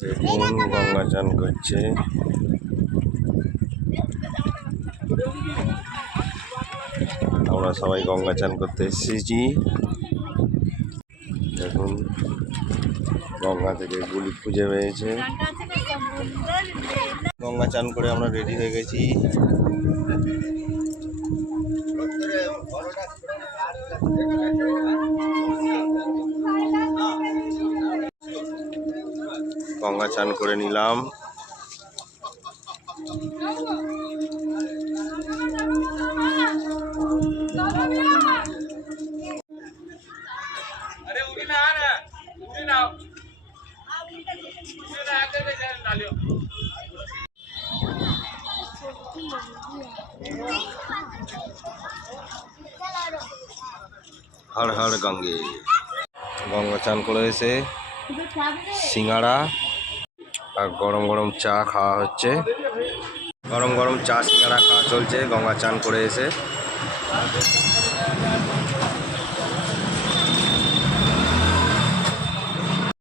দেখুন গঙ্গা চান করছে। আমরা সবাই গঙ্গা চান করতে এসেছি। দেখুন গঙ্গা থেকে গুলি খুঁজে পেয়েছে। গঙ্গা চান করে আমরা রেডি হয়ে গেছি। গঙ্গা চান করে নিলাম। হর হর গঙ্গে। গঙ্গা চান করে এসে সিঙ্গাড়া আর গরম গরম চা খাওয়া হচ্ছে। গরম গরম চা সিঙ্গাড়া খাওয়া চলছে গঙ্গা চান করে এসে।